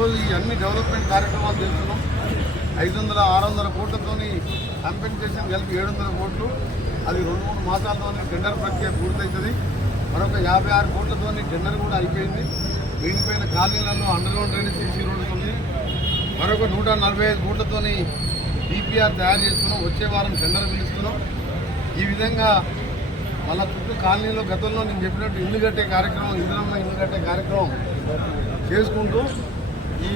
ఈరోజు ఈ అన్ని డెవలప్మెంట్ కార్యక్రమాలు చేస్తున్నాం. ఐదు వందల ఆరు వందల కోట్లతోని కంపెన్సేషన్ కలిపి ఏడు వందల కోట్లు. అది రెండు మూడు మాసాలతోనే టెండర్ ప్రక్రియ పూర్తవుతుంది మరొక యాభై ఆరు కోట్లతోని టెండర్ కూడా అయిపోయింది. మిగిలిపోయిన కాలనీలలో అండర్గ్రౌండ్ డ్రైనేజ్ సీసీ రోడ్డు ఉంది. మరొక నూట నలభై ఐదు కోట్లతోని డిపిఆర్ తయారు చేస్తున్నాం. వచ్చే వారం టెండర్ పిలుస్తున్నాం. ఈ విధంగా మళ్ళా చుట్టూ కాలనీలో గతంలో నేను చెప్పినట్టు ఇల్లు కట్టే కార్యక్రమం ఇంద్రమ్మ ఇల్లు కట్టే కార్యక్రమం చేసుకుంటూ ఈ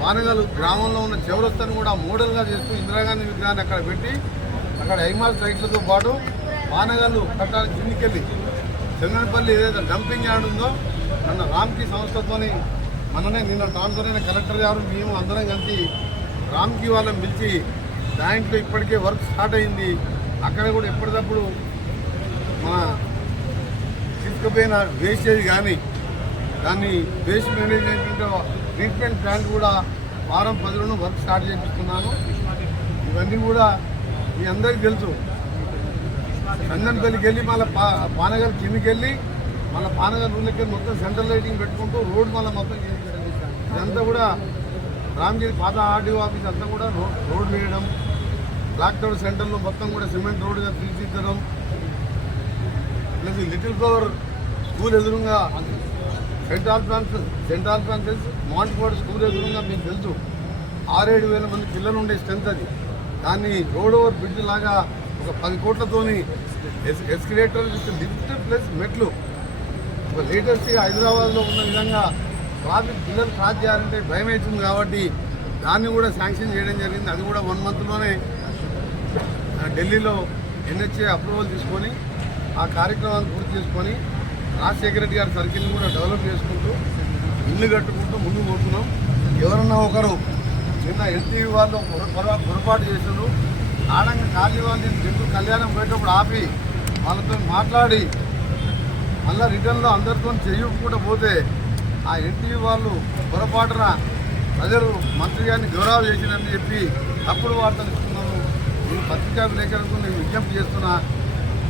వానగలు గ్రామంలో ఉన్న చివరస్తను కూడా మోడల్గా చేస్తూ ఇందిరాగాంధీ విగ్రహాన్ని అక్కడ పెట్టి అక్కడ ఐమాల్ సైట్లతో పాటు వానగలు కట్టాలి కిందికెళ్ళి. చంద్రపల్లి ఏదైతే డంపింగ్ యార్డ్ ఉందో మన రామ్కి సంస్థతోని మననే నిన్న ట్రాన్స్ఫర్ అయిన కలెక్టర్ గారు మేము అందరం కలిసి రామ్కి వాళ్ళని పిలిచి దాంట్లో ఇప్పటికే వర్క్ స్టార్ట్ అయింది. అక్కడ కూడా ఎప్పటికప్పుడు మన తీసుకుపోయిన వేస్టేజ్ కానీ దాన్ని వేస్ట్ మేనేజ్మెంట్ ట్రీట్మెంట్ ప్లాంట్ కూడా వారం పదిలోనూ వర్క్ స్టార్ట్ చేపిస్తున్నాను. ఇవన్నీ కూడా మీ అందరికీ తెలుసు. చందన్పల్లికి వెళ్ళి మళ్ళీ పా పానగల్ కిందికి వెళ్ళి మళ్ళీ పానగల్ రూళ్ళకి మొత్తం సెంట్రల్ లైటింగ్ పెట్టుకుంటూ రోడ్ మళ్ళీ మొత్తం ఇదంతా కూడా రామగిరి పాత ఆర్డీఓ ఆఫీస్ అంతా కూడా రోడ్ వేయడం బ్లాక్ టౌన్ సెంటర్లో మొత్తం కూడా సిమెంట్ రోడ్గా తీర్చిద్దడం ప్లస్ ఈ లిటిల్ ఫ్లవర్ స్కూల్ ఎదురుగా central Alphonse central Alphonses Montfort school ఎదురుగా మీకు తెలుసు? ఆరేడు వేల మంది పిల్లలు ఉండే స్ట్రెంత్ అది. దాన్ని రోడ్ ఓవర్ బ్రిడ్జ్ లాగా ఒక పది కోట్లతోని ఎస్ విత్ లిఫ్ట్ ప్లస్ మెట్లు. ఒక లేటెస్ట్గా హైదరాబాద్లో ఉన్న విధంగా ట్రాఫిక్ పిల్లలు క్రాస్ చేయాలంటే భయం అవుతుంది కాబట్టి దాన్ని కూడా శాంక్షన్ చేయడం జరిగింది. అది కూడా వన్ మంత్లోనే ఢిల్లీలో ఎన్హెచ్ఏ అప్రూవల్ తీసుకొని ఆ కార్యక్రమాన్ని పూర్తి చేసుకొని రాజశేఖర రెడ్డి గారి సర్కిల్ని కూడా డెవలప్ చేసుకుంటూ ఇల్లు కట్టుకుంటూ ముందుకు పోతున్నాం. ఎవరన్నా ఒకరు నిన్న ఎన్టీవీ వాళ్ళు పొరపాటు చేశారు. ఆడంగా ఖాళీ వాళ్ళు జంతు కళ్యాణం పోయేటప్పుడు ఆపి వాళ్ళతో మాట్లాడి మళ్ళీ రిటర్న్లో అందరితో చేయకుండా పోతే ఆ ఎన్టీవీ వాళ్ళు పొరపాటున ప్రజలు మంత్రి గారిని గౌరవ చేసినని చెప్పి తప్పుడు వార్తలు ఇస్తున్నారు. నేను పత్రికా విలేకరులకు నేను విజ్ఞప్తి చేస్తున్నా.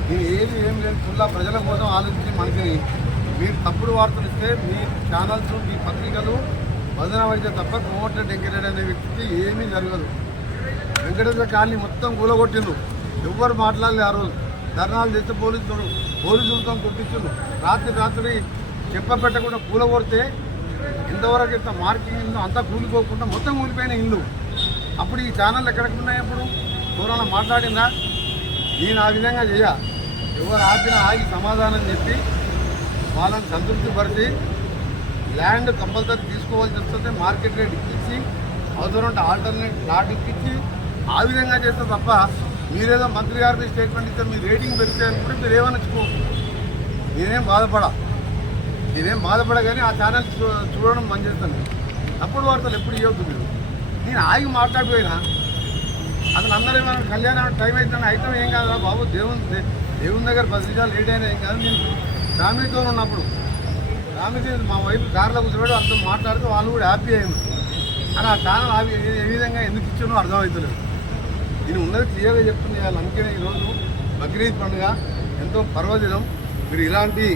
నేను ఏది ఏం లేదు ఫుల్లా ప్రజల కోసం ఆలోచించి మనకి మీరు తప్పుడు వార్తలు ఇస్తే మీ ఛానల్స్ మీ పత్రికలు బదనం అయితే తప్ప కోమటిరెడ్డి వెంకటరెడ్డి అనే వ్యక్తికి ఏమీ జరగదు. వెంకటేశ్వర కాలనీ మొత్తం కూలగొట్టిండు. ఎవ్వరు మాట్లాడలే ఆ రోజు. ధర్నాలు చేస్తే పోలీసులు పోలీసులతో కొట్టించుండు. రాత్రి రాత్రి చెప్పబెట్టకుండా కూల కూలగొడితే ఇంతవరకు ఇంత మార్కింగ్ ఉందో అంతా కూలిపోకుండా మొత్తం కూలిపోయిన ఇల్లు అప్పుడు ఈ ఛానల్ ఎక్కడికి ఉన్నాయి అప్పుడు ఎవరైనా మాట్లాడిందా? నేను ఆ విధంగా చేయ. ఎవరు ఆపినా ఆగి సమాధానం చెప్పి వాళ్ళని సంతృప్తిపరిచి ల్యాండ్ కంపల్సరీ తీసుకోవాల్సి వస్తుంది మార్కెట్ రేట్ ఇప్పించి అవసరం ఉంటే ఆల్టర్నేట్ ప్లాట్ ఇప్పించి ఆ విధంగా చేస్తే తప్ప మీరేదో మంత్రి గారికి స్టేట్మెంట్ ఇస్తే మీ రేటింగ్ పెరిగితే కూడా మీరు ఏమనొచ్చుకో నేనేం బాధపడా. నేనేం బాధపడ కానీ ఆ ఛానల్ చూ- చూడడం మంచి చేస్తాను. తప్పుడు వార్తలు ఎప్పుడు ఇవ్వద్దు మీరు. నేను ఆగి మాట్లాడిపోయినా అసలు అందరూ మనం కళ్యాణం టైం అవుతుంది అయితే ఏం కాదురా బాబు. దేవుని దే- దేవుని దగ్గర పది నిమిషాలు లేట్ అయినా ఏం కాదు. నేను ఫ్యామిలీతో ఉన్నప్పుడు ఫ్యామిలీ మా వైపు కార్లో కూర్చోబెట్టి అర్థం మాట్లాడితే వాళ్ళు కూడా హ్యాపీ అయింది అని ఆ ఛానల్ ఏ- ఏ విధంగా ఎందుకు ఇచ్చానో అర్థమవుతలేదు. దీని ఉన్నది క్లియర్గా చెప్తుంది వాళ్ళు అందుకనే ఈరోజు బక్రీద్ పండుగ ఎంతో పర్వదినం. మీరు ఇలాంటి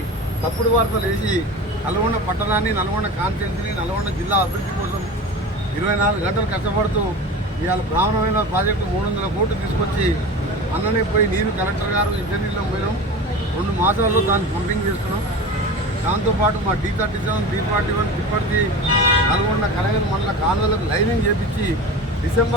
తప్పుడు వార్తలు వేసి నల్గొండ పట్టణాన్ని నల్గొండ కాన్స్టిట్యున్సీని నల్గొండ జిల్లా అభివృద్ధి కోసం ఇరవై నాలుగు గంటలు కష్టపడుతూ ఇవాళ బ్రాహ్మణమైన ప్రాజెక్టు మూడు వందల కోట్లు తీసుకొచ్చి అన్ననే పోయి నేను కలెక్టర్ గారు ఇంజనీర్లో పోయినాం. రెండు మాసాల్లో దాన్ని పంపింగ్ చేస్తున్నాం. దాంతోపాటు మా D thirty seven D forty one తిప్పటి Nalgonda కలగలు మండల కాలువలకు లైనింగ్ చేపించి డిసెంబర్